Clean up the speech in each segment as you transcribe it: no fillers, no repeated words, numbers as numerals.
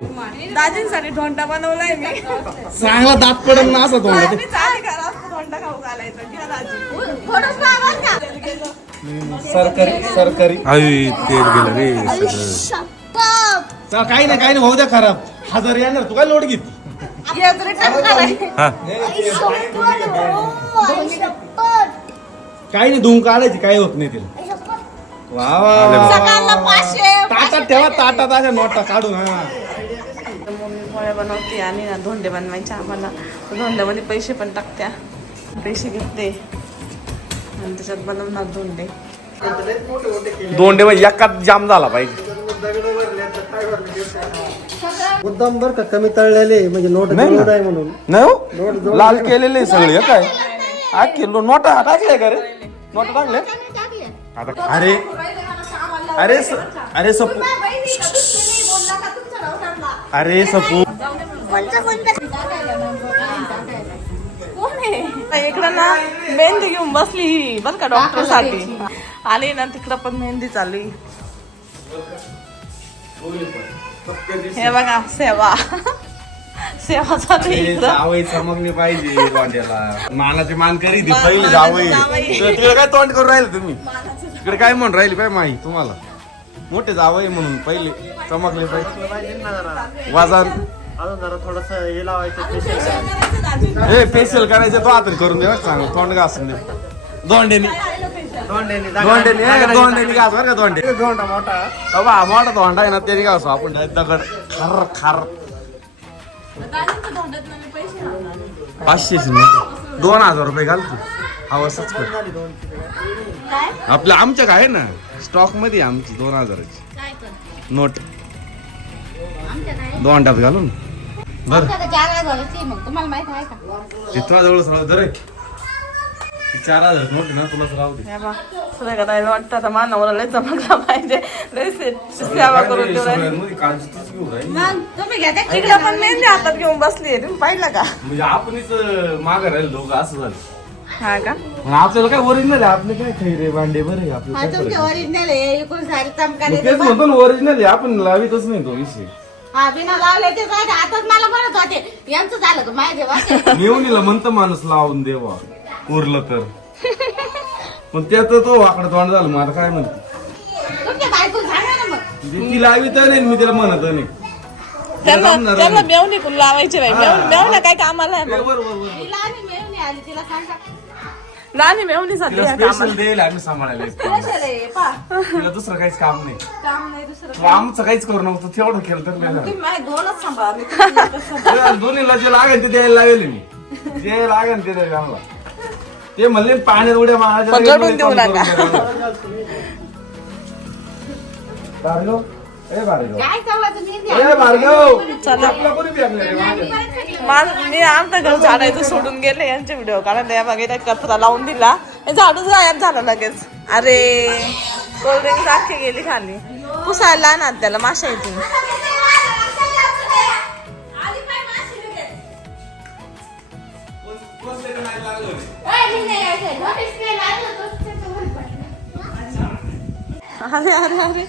दाजींसाठी धोंडा बनवलाय मी. चांगला दात पडल ना असं धोंडा ते. धोंडा खाऊ घालायचा. घ्या दाजी. सरकारी आई तेल गेलं रे सगळं. काही नाही होऊ द्या खराब. 1000 येणार तू काय लोड घेत. हा काही नाही धुवून काढायची काही होत नाही तिला. वा वा ताटात ठेवा ताटात अशा नोटा काढून. हा मम्मी पोळ्या बनवते आणि ना धोंडे बनवायचे आम्हाला. धोंड्यामध्ये पैसे पण टाकत्या. पैसे घेते आणि त्याच्यात बनवणार धोंडे. दोंडे म्हणजे एकाच जाम झाला पाहिजे. मुद्दाम बर का कमी तळलेले म्हणजे नोट आहे म्हणून. नाही हो? लाल केलेले सगळे काय किलो नोटा टाकले का रे. नोटा टाकले आता. अरे अरे अरे सपू अरे सपू इकडं ना मेहंदी घेऊन बसली बर का डॉक्टर साठी. आली ना तिकडं पण मेहंदी चालू. हे बघा सेवा जावई चमकली पाहिजे गोंड्याला. मानाची मान करी ती पहिले जावई. तिकडे काय तोंड करून राहिले तुम्ही. तिकडे काय म्हणून राहिली पाहिजे माही तुम्हाला. मोठे जावई म्हणून पहिले चमकले पाहिजे. वाजन जरा थोडस हे लावायचं हे फेशियल करायचं तो आता करून दे. सांग तोंड घासून दे दोंडेनी दोंडेनी घास बरं का. दोंडे धोंडा मोठा बाबा मोठा धोंडा आहे ना त्याने घासू आपण. दगड खार खार 500 2000 रुपये घाल तू. हवसच कर आपल्या. आमच्या काय ना स्टॉक मध्ये आमची 2000ची नोट दोंडात घालून बर. तुम्हाला माहित आहे का तुला जवळ सगळं दर 4000 नोट ना तुलाच राहू दे. वाटतं आता मानवला चमकला पाहिजे. सेवा करून तिकडे पण मेहंदी हातात घेऊन बसली. तुम्ही पाहिलं का. म्हणजे आपणच मागे राहील दोघं असं झालं. हा का आपल्याला काय ओरिजिनल आहे. आपले काय खैरे भांडे बरे आपलं. ओरिजिनल आहे एकूण सारी चमकाने तेच म्हणतो ना ओरिजिनल आहे. आपण लावितच नाही तो विषय. हा बिना लावले ते जाऊ दे. आताच मला म्हणत होते यांचं झालं का माझ्या जेव्हा नेऊनीला म्हणतं माणूस लावून देवा उरलं तर. पण त्यात तो वाकडं तोंड झालं. मग आता काय म्हणते तुमच्या बायको सांगा ना मग. ती लावित नाही मी तिला म्हणत नाही. त्यांना मेवणी पण लावायचे बाई. मेवण्या काय कामाला आहे मग. तिला आणि मेवणी आली तिला सांगा लहानी मेवणीसाठी तिला स्पेशल देईल आम्ही सांभाळायला. तिला दुसरं काहीच काम नाही. काम नाही दुसरं तू आमचं काहीच करू नको. तू तेवढं केलं तर नाही झालं. तुम्ही माझे दोनच सांभाळा. दोन्हीला जे लागेल ते द्यायला लागेल मी. जे लागेल ते द्यायला आम्हाला. ते म्हणले पाण्यात उड्या मारायच्या. पकडून देऊ नका. भार्गव ए भार्गव काय चावायचं मेहंदी ए भार्गव चला. आपला कोणी बी आपल्या रे मागे. मी आमचं घर झाडायचं सोडून गेले. यांचे व्हिडिओ काढा या बघा कचरा लावून दिला. हे झाडूच गायब झालं लगेच. अरे कोल्ड्रिंक सारखी गेली खाली. पुसायला ना त्याला माशा येतील. अरे अरे अरे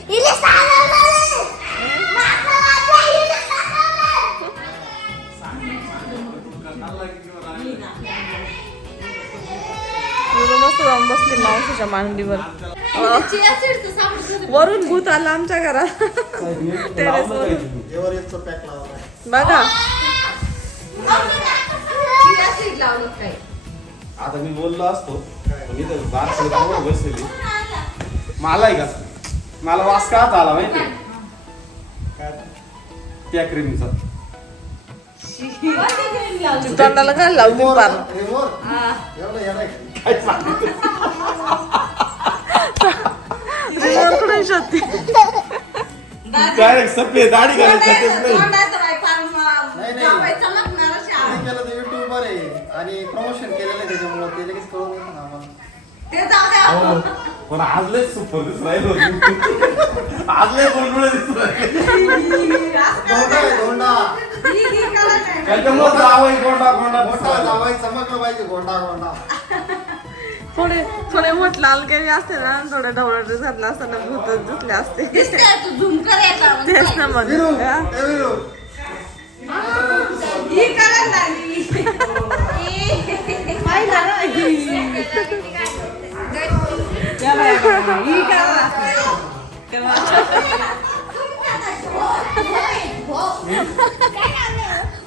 मस्त जाऊन बसली मावशीच्या मांडीवर. वरून भूत आला आमच्या घरात. टेरेसवर बघा. आता मी बोललो असतो मी तर बार बसलेली. मला आहे का मला वास का आला माहिती त्या क्रीमचा. तोंडाला काय लावली पार. कुठे शोधते काय सफेद दाढी घालायची युट्यूबर आहे आणि प्रमोशन केलेलं आहे त्याच्यामुळे ते लगेच कळून येतं ना आम्हाला. पण आज लय सुपर दिसू राहिलो. आज लय गोंडोळे दिसू राहिले. गोंडा त्याच्यामुळे जावई गोंडा गोंडा मोठा जावाई चमकलं पाहिजे. गोंडा गोंडा थोडे थोडे मोठ लाल केले असते ना. थोडे ढवळे घातला असताना भूत धुतले असते. तेच ना मग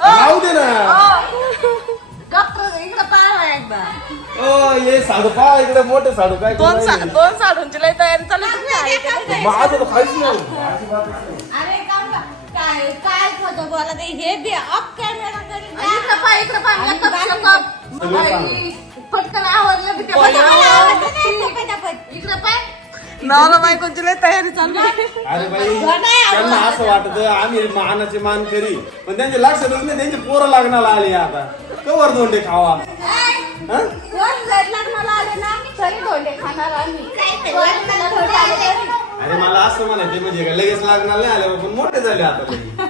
राहू दे ना. इकडं पाहा एकदा ओ ये साडू पा इकडे मोठे साडू काय करून राहिले? दोन साडूंची लई तयारी चालू आहे. तुम्ही आले का नाही? माझं तर काहीच नाही. अजिबातच नाही. अरे काम का? काय काय खोटं बोला ते हे बी ऑफ कॅमेरा करी इकडं पाय पटकन आवडलं बी इकडं पाय नवरा बायकोची लई तयारी चालू आहे. अरे बाई त्यांना असं वाटत आम्ही मानाचे मान करी पण त्यांचे लक्षातच नाही त्यांचे पोरं लग्नाला आले आता कवर दोंडे खावा. कोण जर लग्नाला आले ना तरी धोंडे खाणार आम्ही लग्नाला धोंडे आले तरी. अरे मला असं म्हणायचे म्हणजे काय लगेच लग्नाला नाही आले पण मोठे झाले आता लगेच.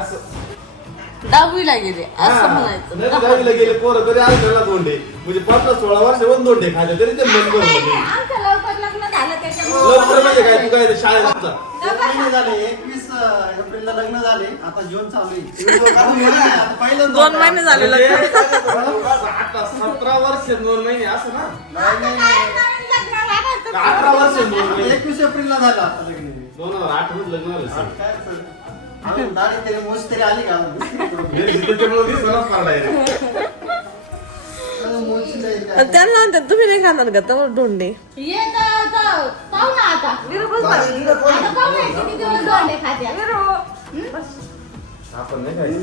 असं दहावीला गेले असं हा. म्हणायचं. नाही, दहावीला गेले पोरं तरी आले त्याला दोंडे म्हणजे 15-16 वर्ष पण दोंडे खाते तरी ते मन भरलं नाही. आमचं लवकर लग्न झालं त्याच्यामुळे लवकर म्हणजे काय तू काय ते शाळेत जा. 1 महिने झाले 21 एप्रिलला लग्न झाले आता जून चालू आहे आता पहिल्यांदा 2 महिने झाले लग्न. आता 17 वर्ष 2 महिने असं ना नाही, लग्न 18 वर्ष 2 महिने 21 एप्रिलला झालं आता लग्न 2008 मध्ये लग्न झालं सर. काय असेल? अजून दाढी तरी मोज तरी आली का मोजची नाही काय. त्यांना म्हणतात तुम्ही नाही खाणार का तर धोंडे. ये तर पाहू ना आता आता पाहू ना किती दिवस धोंडे खात्या आपण नाही खायचं.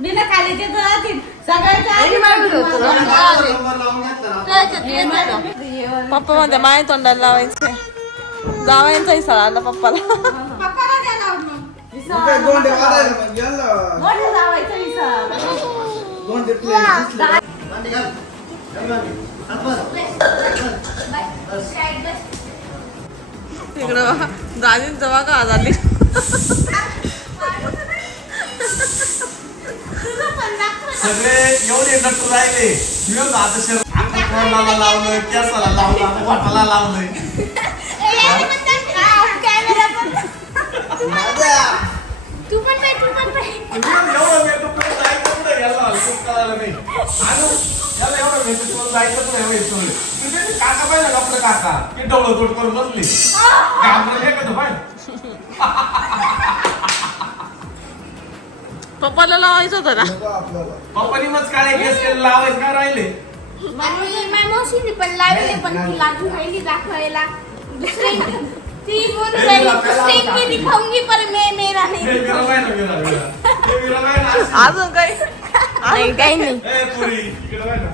बिना खालीचे तर राहतील सगळ्याच्या आधी नंबर लावून घेतला ना. पप्पा म्हणते माय तोंडाला लावायचे. जावायचा इसारा आला पप्पाला. पप्पाला द्या ना मग. दोंडे वाढायला मग याला. मोठं जावायचं विसर. दोंडे प्लेट दिसले. दोंडे घाल. घाल बाकी. हात बस. तिकडं दाजीन जवा का झाली. सगळे एवढे नटू राहिले मी म्हणतो आता तोंडाला लावलं केसाला लावलं आता वाटाला लावलंय. तू पण बाई, तू पण बाई. एवढं मेकअप करून जायचं कुठे याला खूप कळालं नाही आणि याला एवढं मेकअप करून जायचं कुठे एवढं तुझे काका पाहिलं आपलं काका की डोळं तोड करून बसली घाबरलं हे का पाहिजे. पप्पाला लावायचं होतं ना. पप्पानी मग काळे केस केले लावायचं काय राहिले. माझ्या मावशीने पण लावले पण ती लागून राहिली दाखवायला ती बोलून राहिली स्टेक मी दिखाऊंगी पर मैं मेरा हे नहीं विरा पाहिलं, विरा, विरा. हे विरा पाहिलं असं. अजून काही नाही काही नाही ए, पुरी, इकडं पाहिलं.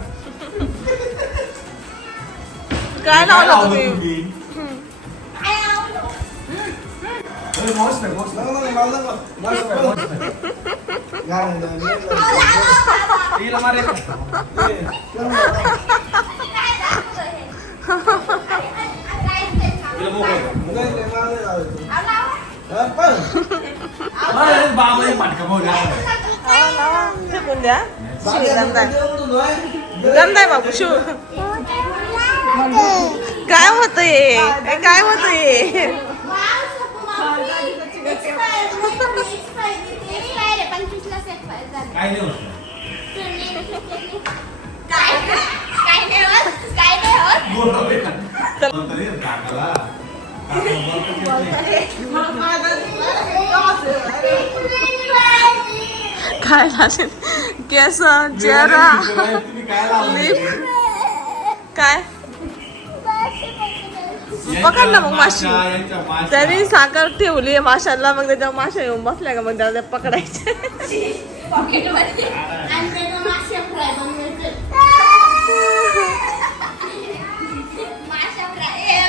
काय लावलं तुम्ही. अरे, मावस नाही, मावस नाही. हिला मारे का? हिला मोकळं कर. अरे, बाबा, हे फाटका भाऊ द्या. फेकून द्या. शिव गंधाय गंधाय बाबू शिव. काय होतंय काय होतंय. काय नाही होत. बोलतो बे. बोलतो रे, काकाला. काका बोलतो काय लागेल केस चेहरा तुम्ही काय लावलं? लिप काय पकड ना मग माशी. यांच्या माशी. त्यांनी साखर ठेवली आहे माशाला मग त्याच्यावर माशा येऊन बसल्या का मग त्याला पकडायचे.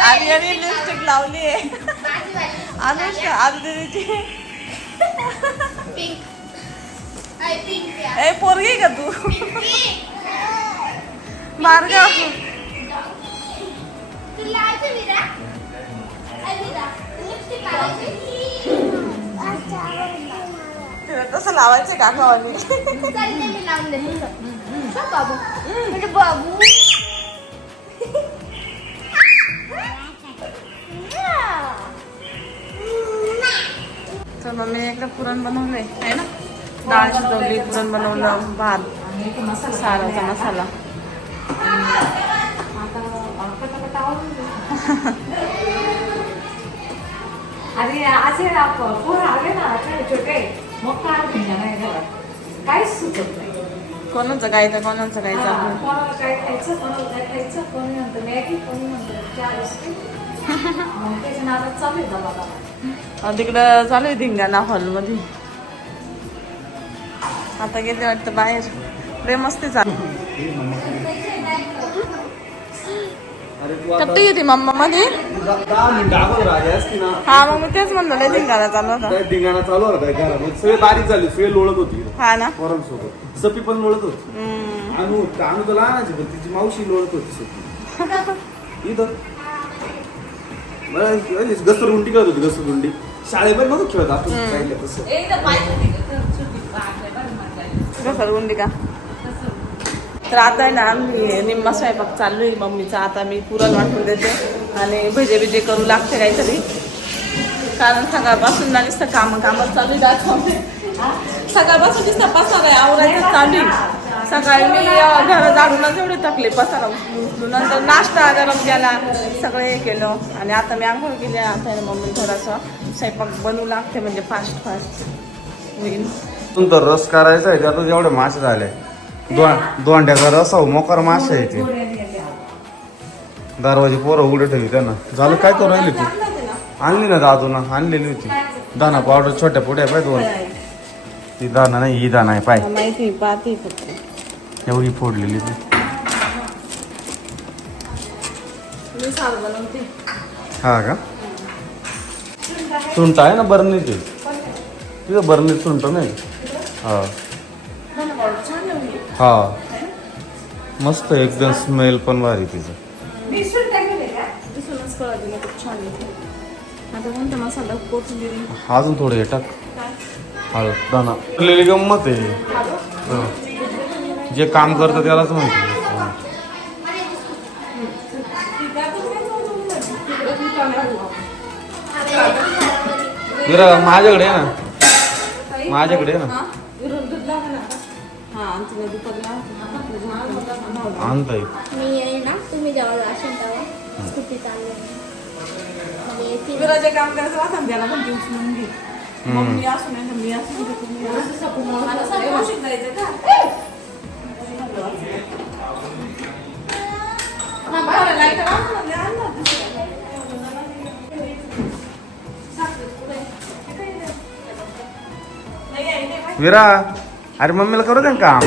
आणि यांनी लिपस्टिक लावली आहे अनुष्का आदितीची. ए पोरगी का तू मार्ग. तसं लावायचं का खावानी. बाबू तर मम्मीने एकदा पुरण बनवलंय आहे ना. डाळ शिजवली पुरण बनवलं भात साराचा मसाला आणि असे पोरं आले ना छोटे मग काय धिंगाणा आहे घरात. काहीच सुचत नाही. कोणाचं काय तर कोणाचं काय चालू आहे. कोणाला काय खायचं, कोणाला काय खायचं, कोणी म्हणतं मॅगी, कोणी म्हणतं चहा बिस्किट. मग त्याच्या नादात चालू आहे दबा. तिकडं चालू आहे धिंगाणा हॉलमध्ये. आता गेले वाटतं बाहेर. प्रेम मस्ती चालू. कट्टी येते मम्मा मध्ये. 10 मिनिटं अगोदर आली असती ना. हा मग मी तेच म्हणलं लय धिंगाणा चालू होता. काय धिंगाणा चालू होता घरामध्ये. सगळे बारीक झाली, सगळे लोळत होती हा ना. पोरांसोबत. सपी पण लोळत होती. अनु तर लहानाची पण तिची मावशी लोळत होती सपी. इथं घसरगुंडी करत होती. घसरगुंडी शाळेमध्ये नव्हतं खेळत आपण पाहिलं तसं. घसरगुंडी का. तर आता आहे ना मी निम्मा स्वयंपाक चालू आहे मम्मीचा. आता मी पुरण वाटून देते आणि भजे बिजे करू लागते काहीतरी. कारण सकाळपासून ना नुसतं कामं चालू आहे. दाखवते सकाळपासून नुसतं पसारा आवरायचं चालू आहे. सकाळी मी घर झाडूनच एवढे थकले पसारा उचलून. नंतर नाश्ता गरम केला, सगळं हे केलं आणि आता मी आंघोळ केली. आता आहे मम्मी थोडासा स्वयंपाक बनवू लागते म्हणजे फास्ट होईल. तर रस करायचा आहे. त्यातच एवढे मासे झाले. दोंड्याचा रस मोकार मासे आहे ते. दरवाजे पोरं उघडे ठेवली त्यांना. झालं काय करू राहिली तू. आणली ना दादू ना, आणलेली होती दाना पावडर. छोट्या पुढ्या पाय दोन. ती दाना नाही, ही दाना आहे पाय. माहिती पाहते फक्त एवढी फोडलेली ती. मी सार बनवते. हा का. सुंठ आहे ना बरणी ते. तिथं बरणीत सुंठ नाही. हा हा मस्त एकदम स्मेल पण भारी तिचं. दिसूनच कळत नाही खूप छान आहे. आता कोणता मसाला कोथिंबीर अजून थोडं हे टाक. हळद दाना ठरलेली गंमत आहे. हा. जे काम करतं त्यालाच माहिती. विरा माझ्याकडे आहे ना. माझ्याकडे आहे ना. आणताय. मी येईल ना तुम्ही जेव्हा असेल तेव्हा स्कूटी चालू मग येते. विराजे काम करायचं वाटतं त्याला पण ती उचलून घे. मग मी असू नाही तर मी असू नाही तर तुम्ही असू. मला सगळं शिकायचं का. लाईट विरा अरे मम्मीला करू दे ना काम.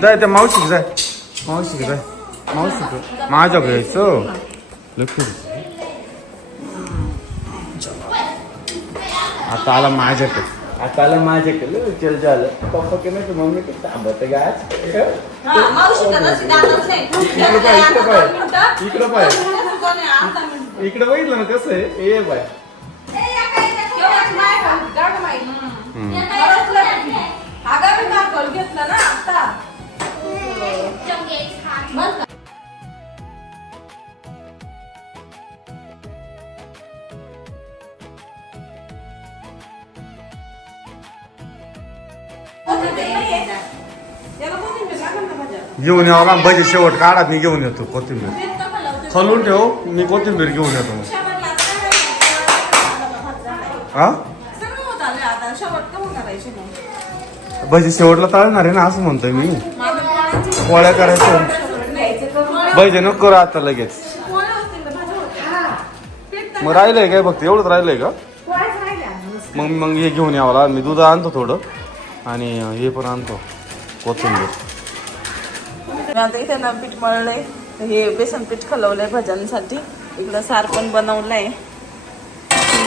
जाय त्या मावशीक जाय. मावशीक जाय. मावशीक माझ्या घ्यायचं लक्ष्मी. आता आला माझ्याकडे. आता आला माझ्याकडे. चल झालं पप्पा के नाही मम्मी के थांबत गाच. इकडं पाय. इकडं बघितलं ना कसं आहे. ए बाय. घेतलं ना आता. घेऊन यावं का भजी शेवट काढा. मी घेऊन येतो कोथिंबीर. चलून ठेव मी कोथिंबीर घेऊन येतो. हा भजी शेवटला तळणार आहे ना असं म्हणतोय मी. पोळ्या करायचं. भजी नको करू आता लगेच. मग राहिलंय काय फक्त एवढंच राहिलंय का. मग हे घेऊन यावं. मी दूध आणतो थोडं आणि हे पण आणतो कोथिंबीर. आता इथे ना पीठ मळलंय. हे बेसन पीठ खलवलंय भज्यांसाठी. इकडं सार पण बनवलंय.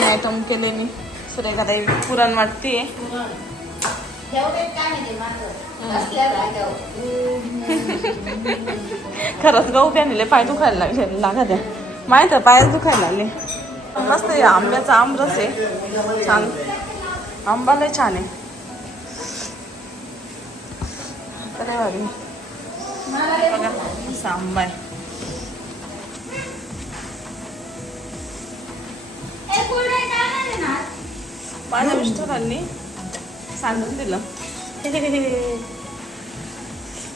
आयटम केले मी. सुरेखाताई पुरण वाटते. खरंच गहू त्याने पाय दुखायला लागत आहे. माहित आहे पायच दुखायला लागले. मस्त आहे. आंब्याचा आमरस आहे छान. आंबा लय छान आहे. तर भारी बघा असा आंबा आहे. माझ्या मिस्टरांनी सांगून दिलं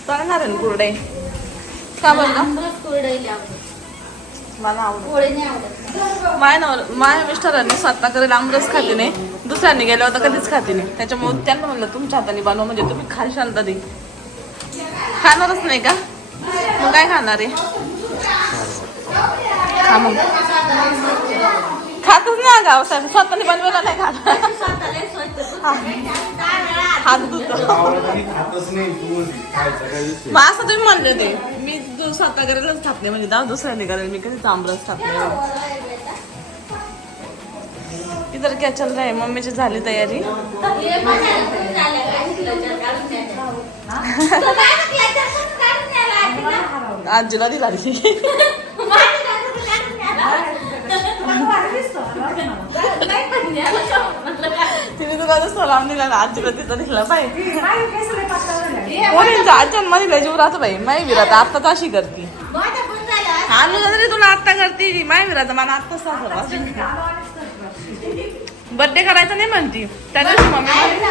तळणार आहे कुरडे. का बरं का? आमरस कोरडलेली आवडते. मला आवडत. पोळी नाही आवडत. माझ्या मिस्टरांनी स्वतः करेल आमरस खाते नाही, दुसऱ्यांनी गेलं होतं कधीच खाते नाही. त्याच्यामुळे त्यांना म्हणलं तुमच्या हाताने बनवा म्हणजे तुम्ही खाशाल तरी. खाणारच नाही का? मग काय खाणार आहे? खा मग. खातच नाही गाव साहेब, स्वतःने बनवायला नाही खात. हात धुतो. खातच नाही तू खायचं काय विषय? मग असं तुम्ही म्हणले होते मी स्वतः करायलाच खात नाही म्हणजे दाव दुसऱ्याने करेल मी कधीच आमरस खात नाही. इधर क्या चल रहा है? मम्मीची झाली तयारी. आजीला दिला तिने तुला सलाम दिला ना, आजीला तिचा दिला पाहिजे. कोणींचा आजच्या दिला जीवराचं बाई माय विरात आत्ताच अशी करते. आणू तरी तुला आत्ता करते माय विराचं मला आत्ताच बर्थडे करायचा नाही म्हणती. त्या दिवशी मम्मी ऐक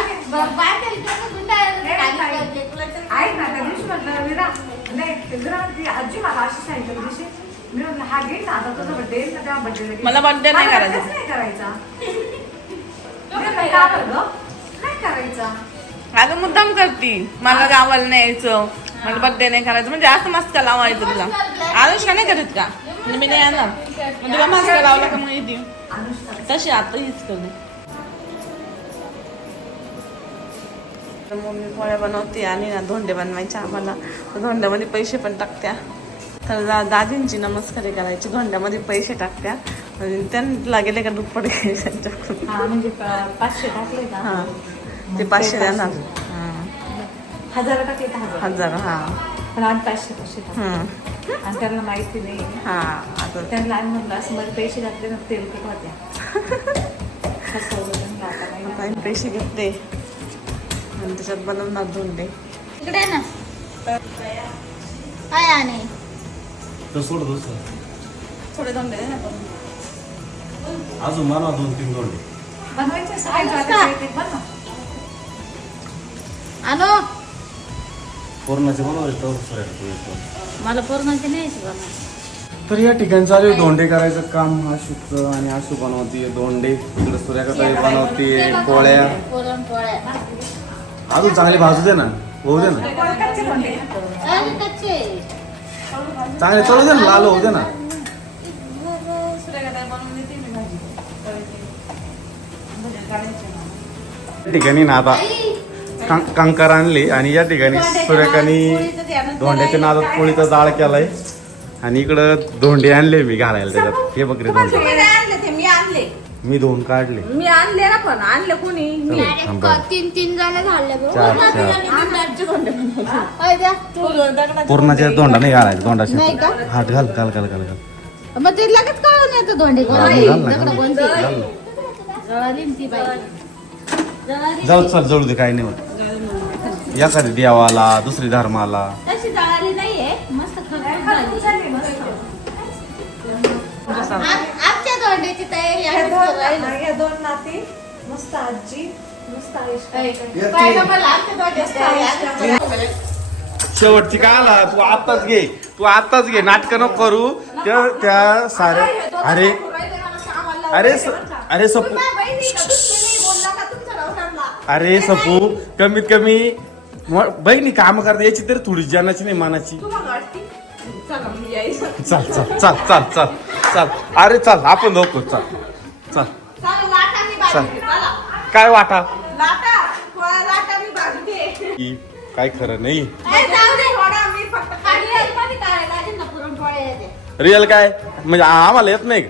ना, त्या दिवशी म्हटलं विरा नाही ती आजी मला अशी सांगितलं त्या दिवशी. मी म्हटलं हा घे ना, आता तुझा बर्थडे येईल ना, तेव्हा बर्थडे मला birthday नाही करायचा. नाही करायचा. मी म्हटलं, का बरं गं? नाही करायचा. अगं मुद्दाम करती मला गावाला न्यायचं मला बर्थडे नाही करायचं म्हणजे असं मस्का लावायचं तुला. अनुष्का नाही करीत का? म्हणजे मी नाही आणणार म्हणजे तुला मस्का लावला का मग येते तशी आता हीच करते. मम्मी पोळ्या बनवते आणि ना धोंडे बनवायचे आम्हाला. धोंड्यामध्ये पैसे पण टाकत्या. तर दादींची नमस्कारी करायची धोंड्यामध्ये पैसे टाकत्या म्हणजे त्यांना गेले का दुप्पट घ्यायचे त्यांच्याकडून. हा म्हणजे 500 टाकले का? हा ते 500 देणार. 1000 टाकले का? 1000. हा पण आम्ही 500 टाकले आणि त्यांना माहिती नाही. हा आता त्यांना आम्ही म्हणलं असं मध्ये पैसे घातले ना तेल खूप होत्या. फसवलं त्यांना आता काही आता आम्ही पैसे घेतले आणि त्याच्यात बनवणार धोंडे. इकडे ना काय आणि सोड दुसरं थोडे धोंडे दे ना पण. अजून मला 2-3 दोंडे बनवायचे सगळे बनवा. आलो पूर्णाचे बनवायचे मला पूर्णाची नाही बनवायची. तर या ठिकाणी चालू आहे धोंडे करायचं काम आशूचं आणि आशू बनवते धोंडे. इकडे सूर्याकडे बनवते पोळ्या. पुरणपोळ्या अजून चांगली भाजू दे ना होऊ दे ना अरे कच्चे चांगले चलू दे ना लाल होऊ दे ना. या ठिकाणी ना आता कंकर आणले आणि या ठिकाणी सूर्यकानी धोंड्याच्या नादात पोळीचा जाळ केलाय आणि इकडं धोंडे आणले मी घालायला त्याच्यात. हे बकरी धोंडे आणले ते मी आणले मी धुवून काढले. मी आणले ना पण आणले कोणी मी. थांब बरं. 3 जण झाले चार पूर्णाच्या धोंडा नाही घालायचा धोंडाशी नाही का? हात घाल घाल घाल घाल घाल मग ते लगेच कळून येतं धोंडे घाल ना, घाल ना. जळाली ती बाई जळाली जाऊ चल जळू दे काही नाही होत. एखादी देवाला दुसरी धर्माला तशी जळाली नाहीये मस्त खरखर झाली. आजच्या धोंड्याची तयारी आहे या 2 नाती मस्त आजी मस्त आयुष्य. पहिलं मला आजच्या धोंड्याची तयारी आहे. शेवटची काय आला तू आत्ताच घे नाटक नको करू त्या साऱ्या. अरे अरे अरे सपू अरे सपू कमीत कमी बहिणी काम करता याची तरी थोडी जनाची नाही मानाची. चल चल चल चल चल चल अरे चल आपण नको चल चल चल काय वाटा काय खरं नाही. रिअल काय म्हणजे आम्हाला येत नाही का?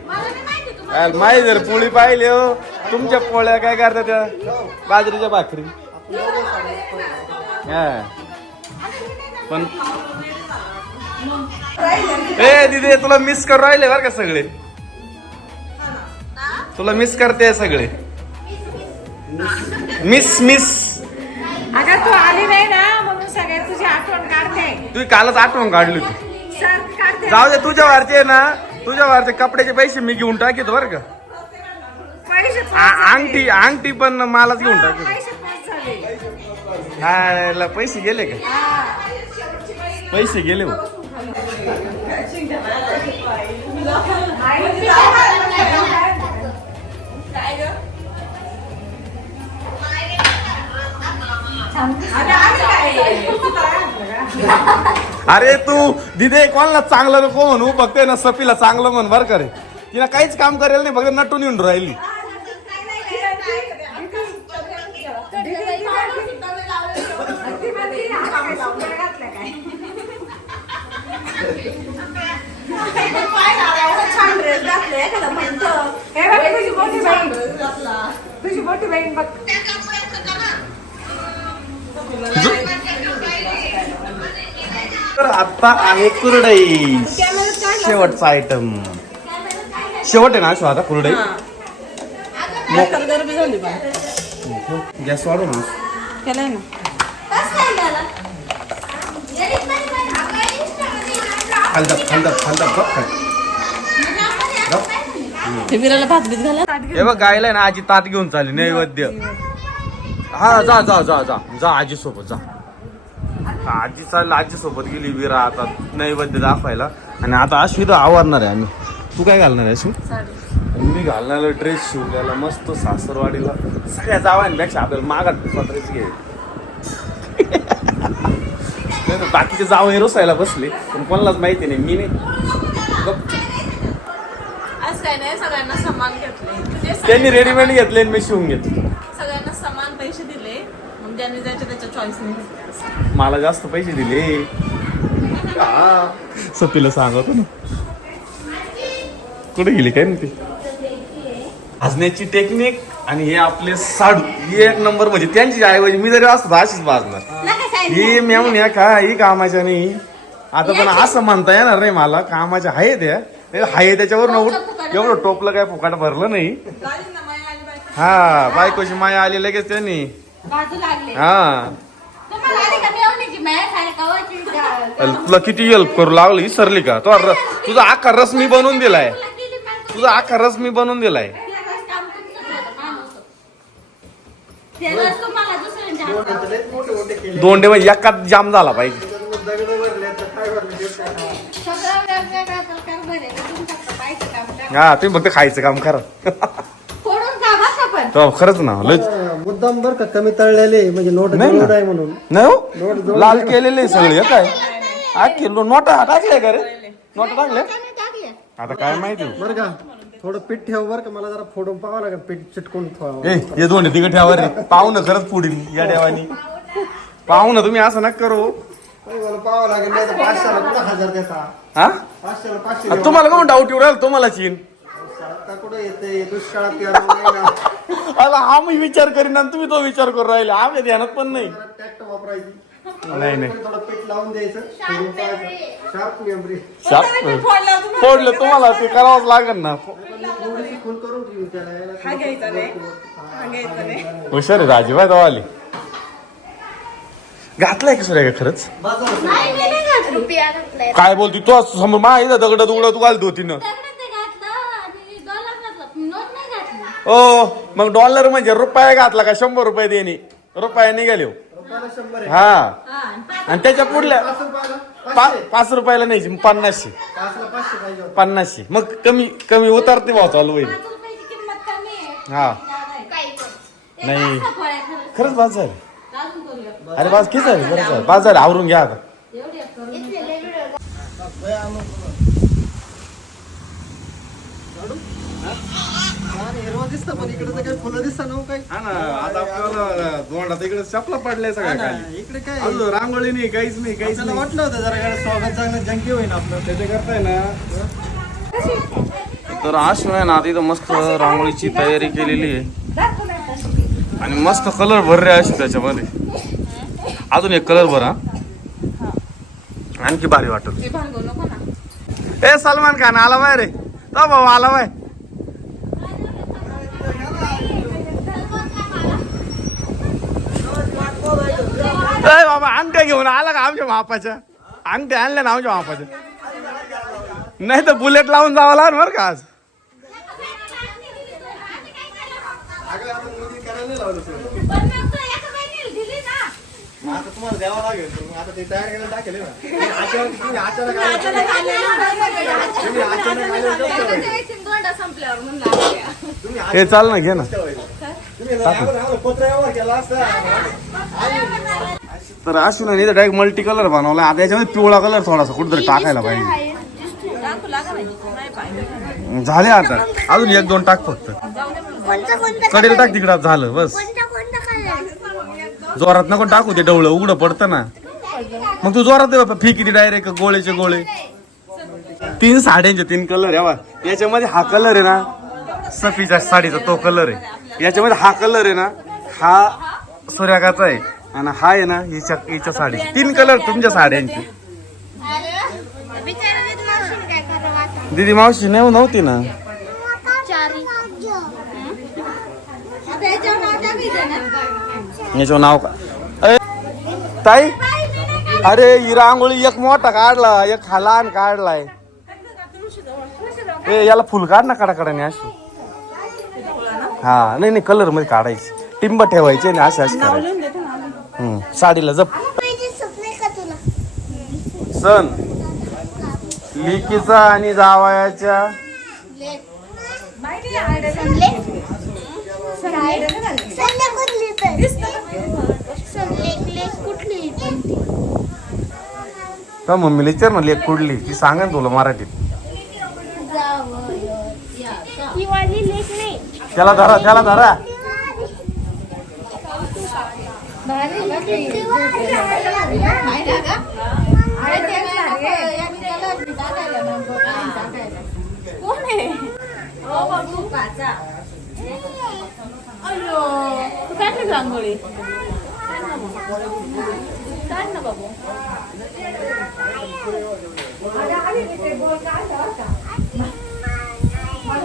माहिती जर पोळी पाहिली हो तुमच्या पोळ्या काय करतात त्या बाजरीच्या भाकरी. पण ए दिदी तुला मिस करून राहिले बरं का सगळे. तुला मिस करते सगळे. मिस मिस अगं तू आली नाही ना म्हणून सगळे तुझी आठवण काढते. तू कालच आठवण काढली होती. सारखी काढते. जाऊ दे तुझ्या वारचे ना तुझ्या वारचे कपड्याचे पैसे मी घेऊन टाकीत बरं का. अंगठी पण मलाच घेऊन टाकीत. हा पैसे गेले का? पैसे गेले हो. अरे तू दिदे कोणाला चांगलं नको म्हणू फक्त ना सपीला चांगलं म्हण बर का रे. तिला काहीच काम करेल नाही फक्त नटून येऊन राहिली. तुझी मोठी बहीण बघ. तर आता आहे कुरडई शेवटचा आयटम. शेवट आहे ना आता कुरडई. गरबी झाली गॅस वाढव ना. केलंय ना. खालदा ते विराला भात बीत घाला. हे बघ गायला ना आजी ताट घेऊन चालली नैवेद्य. हा जा जा जा जा जा आजी सोबत जा. आजी चालली आजी सोबत गेली विरा आता नैवेद्य दाखवायला. आणि आता अश्विता आवरणार आहे आम्ही. तू काय घालणार आहे अश्वित? मी घालणार ड्रेस शिवलेला मस्त सासरवाडीला. सगळ्या जावांपेक्षा आपल्याला मागात ड्रेस घे. बाकीचे जावं रोसायला बसले पण कोणालाच माहिती नाही. मी नाही असं काय नाही, सगळ्यांना समान घेतले. त्यांनी रेडीमेड घेतले आणि मी शिवून घेतले. सगळ्यांना समान पैसे दिले. मग ज्यांनी जायचे त्याच्या चॉईसने घेतले. मला जास्त पैसे दिले. सपीला सांगतो ना कुठे गेली काय ना ती. भाजण्याची टेक्निक आणि हे आपले साडू ही एक नंबर. म्हणजे त्यांची ऐवजी मी जरी असतो अशीच भाजणार. ही मेवून या का ही कामाच्या नाही. आता पण असं म्हणता येणार नाही मला. कामाच्या आहे त्या हाय त्याच्यावर एवढं टोपलं काय फुकाट भरलं नाही. हा बायकोची माया आली लगेच त्यांनी. हा तुला किती हेल्प करू लागली विसरली का? तुझा आखा रस मी बनवून दिलाय. तुझा आखा रस मी बनवून दिलाय. दोंडे म्हणजे एकाच जाम झाला पाहिजे. हा तुम्ही फक्त खायचं काम करा. खरंच ना मुद्दाम बर का कमी तळलेले म्हणजे नोट आहे म्हणून. नाही हो लाल केलेले सगळे काय. किलो नोटा टाकले का रे? नोटा टाकले आता काय माहिती. बरं का थोडं पीठ ठेव बरं का. मला जरा फोडून पाहावं लागेल पीठ चिटकून ठेवावं. हे दोन तिकडे ठेवा रे. पाहुणं खरंच पुढील या देवानी. पाहुणं तुम्ही असं नका करू. मला पाहावं लागेल नाही तर 500ला कुठं 1000 देता. हा 500ला 500 तुम्हाला कोण डाऊट येऊ राहिला तुम्हाला चीन. आता कुठं येते दुष्काळात ट्रॅक्टर अला आम्ही विचार करीन आणि तुम्ही तो विचार करू राहिले. आम्ही ध्यानात पण नाही. वापरायची. नाही नाही थोडं पीठ लावून द्यायचं. Sharp memory. फोडलं तुम्हाला ते करावंच लागेल ना. थोडीशी खून करून ठेवू त्याला. हुशार आहे राजी बाय दवाली. घातलाय का सूर्य खरंच? काय बोलती तू समोर माहिती दगड उघडत तू घालतो तिनं. ओ मग डॉलर म्हणजे रुपया घातला का 100 रुपये देणे. रुपया निघाले. हा आणि त्याच्या पुढल्या 5 रुपयाला नाही 50. 50 मग कमी कमी उतरते भाव चालू होईल. हा नाही खरंच बाज झाले. अरे बाज किती झाली बरं झालं. बाज झाले आवरून घ्या आता. हिरवा दिसतं पण इकडे तर काही फुलं दिसतं ना काही. हा ना आता आपल्याला दोंडात इकडे चपला पडलाय सगळ्या खाली. इकडे काय अजून रांगोळी नाही काहीच नाही काहीच आपल्याला नाही. वाटलं होतं जरा स्वागत चांगलं जंकी होईल आपलं. त्याचे करताय ना. तर आहे ना तिथं मस्त रांगोळीची तयारी केलेली आहे आणि मस्त कलर भरले अशी त्याच्यामध्ये. अजून एक कलर भरा आणखी भारी वाटत. ए सलमान खान आला बाय रे. तो भाऊ आला बाय. बाबा अंगठ्या घेऊन आला का आमच्या मापाच्या. अंगठ्या आणल्या ना आमच्या मापाच्या. नाही तर बुलेट लावून जावं लागणार बरं का आज. आता तुम्हाला द्यावं लागेल. आता ते तयार करायला टाकेल ना. अचानक अंडा संपल्यावर म्हणलं हे चाल ना घे ना तर अशी ना इथं डायरेक्ट मल्टी कलर बनवला आता याच्यामध्ये पिवळा कलर थोडासा कुठेतरी टाकायला पाहिजे झाले आता अजून 1-2 टाक फक्त कडेला टाक तिकडं झालं बस जोरात नको टाकू ते डवळं उघडं पडतं ना मग तू जोरात फी किती डायरेक्ट गोळेचे गोळे 3 साड्यांचे 3 कलर आहे याच्यामध्ये हा कलर आहे ना सफीच्या साडीचा तो कलर आहे याच्यामध्ये हा कलर आहे ना हा सूर्याकाचा आहे आणि हा आहे ना हिच्या साडी 3 कलर तुमच्या साड्यांचे दीदी मावशी नव्हती ना याचं नाव का ताई अरे ही रांगोळी एक मोठा काढला एक हा लहान काढलाय ए याला फुल काढ ना कडाकडाने अशी हा नाही कलर मध्ये काढायची टिंब ठेवायचे ना अशी करायची साडीला जप सण लिकीचा आणि जावयाच्या तर मम्मीला विचार ना लेक कुठली ती सांगा तुला मराठीत त्याला धरा कोण आहे अयो तू काय रांगोळी काय ना बाबू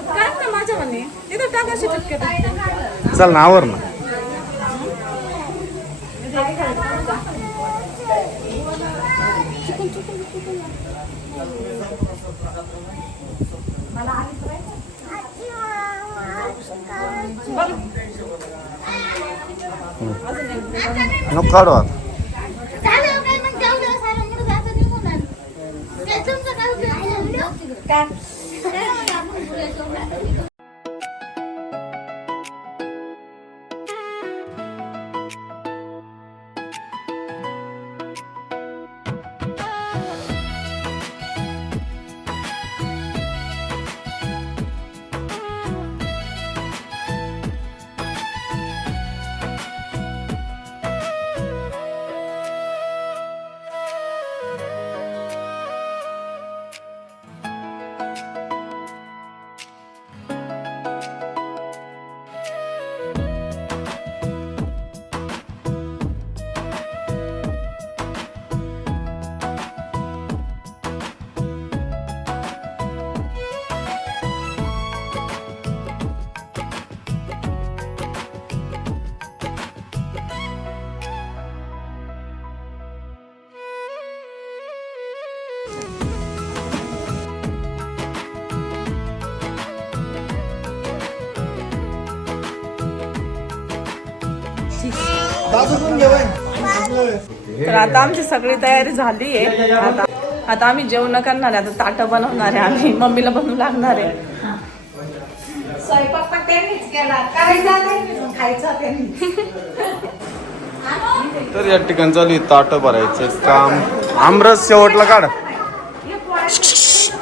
काय ना माझ्या म्हणे तिथं टाकाशी टक्के चल ना आवर ना नको काढू आता तर आता आमची सगळी तयारी झाली आहे आता आम्ही जेवण करणार आहे आता ताटं बनवणार आहे आम्ही मम्मीला बनवू लागणार आहे स्वयंपाक पण त्यांनीच केला करायचा खायचा त्यांनी तर या ठिकाणी चालू आहे ताट भरायचं काम आमरस शेवटला काढ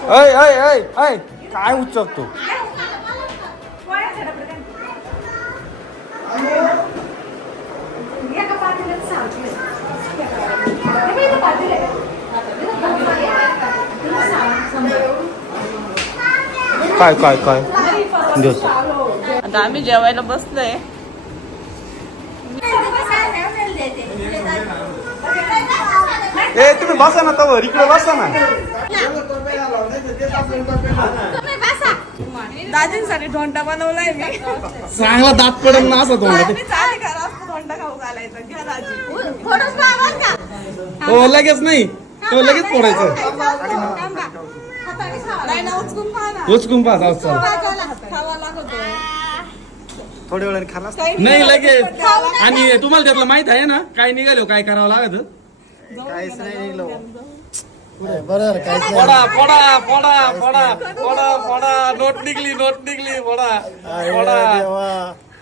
ऐ ऐ ऐ ऐ काय उचकतो काय काय काय देतो आता आम्ही जेवायला बसलोय ए तुम्ही बसा ना तवर इकडे बसा ना दाजींसाठी धोंडा बनवलाय मी चांगला दात पडेल ना असं तुम्हाला धोंडा खाऊ घालायचा घ्या दाजी हो लगेच नाही तो लगेच फोडायचं नाही ना उचकून पहा ना उचकून पाहा चल खावा लागतो थोड्या वेळाने खाला नाही लगेच आणि तुम्हाला त्यातलं माहित आहे ना काय निघालो काय करावं लागत काहीच नाही निघलो बरोबर काय फोडा फोडा फोडा फोडा फोडा फोडा नोट निघली फोडा फोडा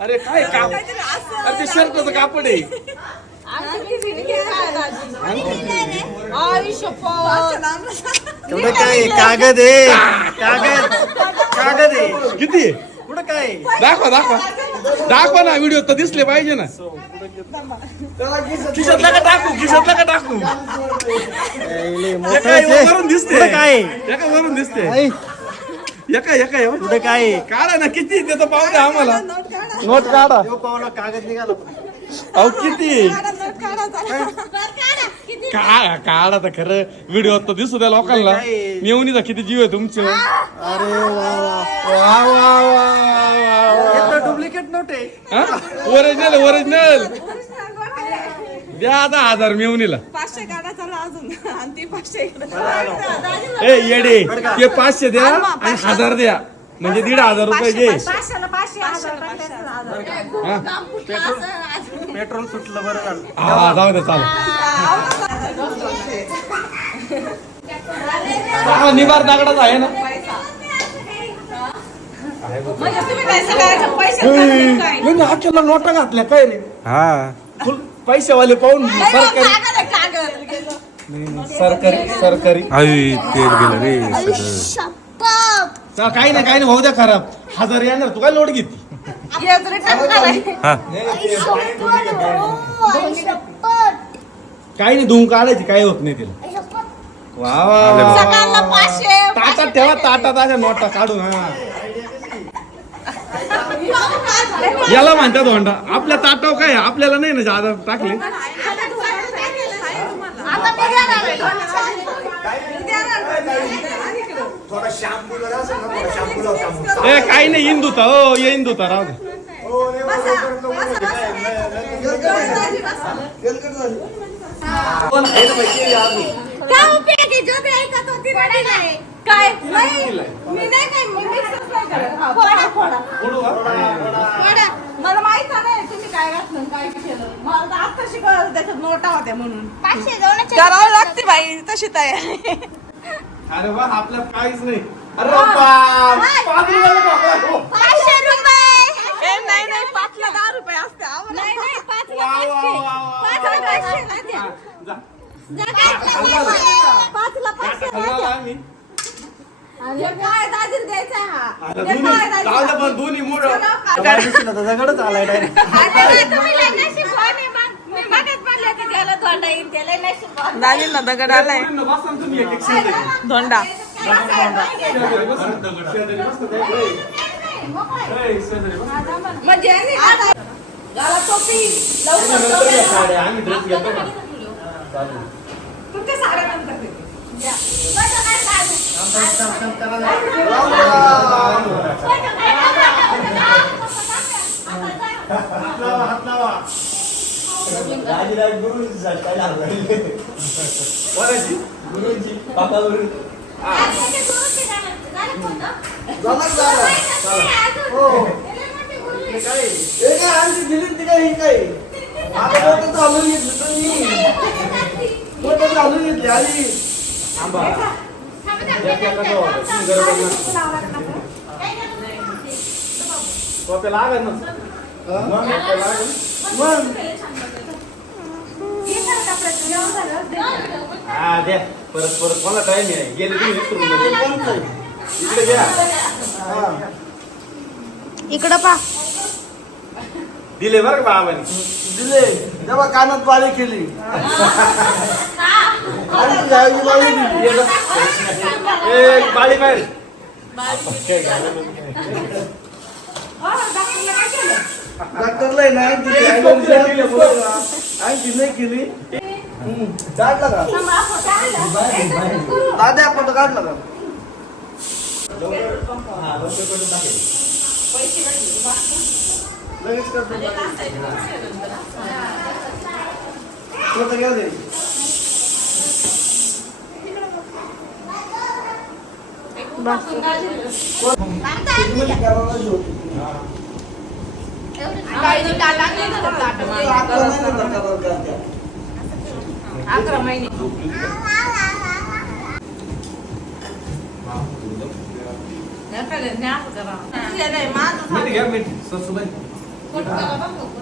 अरे काय काप अरे ते शर्टचं कापड आहे तेवढं काय कागद आहे कागद आहे किती आहे? कुठं काय दाखवा ना व्हिडिओ तर दिसले पाहिजे ना खिशातला का टाकू एका वरून दिसते काय एका वरून दिसते आई, एका कुठं काय काढा ना किती ते तर पाहू द्या आम्हाला नोट काढा देव पावला कागद निघाला अहो किती काढा तर खरं व्हिडिओ तर दिसू द्या लोकांना मेवणीचा किती जीव आहे तुमचे अरे वा डुप्लिकेट नोट आहे ओरिजिनल द्या आता 1000 मेवणीला 500 काढा चला अजून आणि ती 500 इकडे ए येडे ते 500 द्या आणि 1000 द्या म्हणजे 1500 रुपये घे पेट्रोल सुटलं बरं झालं हा जाऊ दे चाल निबार दगडाच आहे ना अख्याला नोटा घातल्या काय रे हा फुल पैसेवाले पाहून सरकारी तेच गेलं रे काही नाही भाऊ द्या खराब 1000 येणार तू काय लोट घेते काही नाही धुवून काढायची काही होत नाही तिला वा ताटात ठेवा ताटात अशा नोटा काढून हा याला म्हणतात होंडा आपल्या ताटाव काय आपल्याला नाही ना जादा टाकले ए काही नाही इंदुता हो ये इंदुता राहू दे काय उपयोग आहे जो बी ऐकत होती ना नाही काय नाही मी नाही काय मी मिक्सच नाही करत फोडा मला माहित नाही तुम्ही काय घातलं काय केलं मला तर आता शिकवलं त्याच्यात नोटा होत्या म्हणून 500 करावं लागते बाई तशी तयारी अरे वा आपल्यात काहीच नाही अरे 500 रुपये ए नाही 5 ला 10 रुपये असते नाही 5 ला 500 आम्ही काय दाजीर द्यायचा हा पण दोन्ही मोड दगडच आलाय डायरेक्ट तुम्ही लय नशीबवान आहे मग. मी मागत म्हणले होते त्याला धोंडा येईल त्याला नशीबवान. दाजींना दगड आलाय तुम्ही एक शेजारी धोंडा म्हणजे यांनी आता गाला टोपी लवकर टोप्या. आम्ही ड्रेस घेतो ना तुमच्या साड्या नंतर देते. कसं काय चालू? परत मला टाइम आहे गेले तुम्ही इकडे घ्या इकडं पा दिले बरं का बाबांनी दिले जेव्हा कानात बाळी केली आणि ती जायची बाळी दिली. ए बाळी बाहेर डॉक्टरला आहे ना आणखी नाही केली काढला का दादा फोटो काढला का लगेच करतो फोटो घ्या दे नाही, माझं मीठ घ्या मीठ सासूबाई फोटो करा बघ.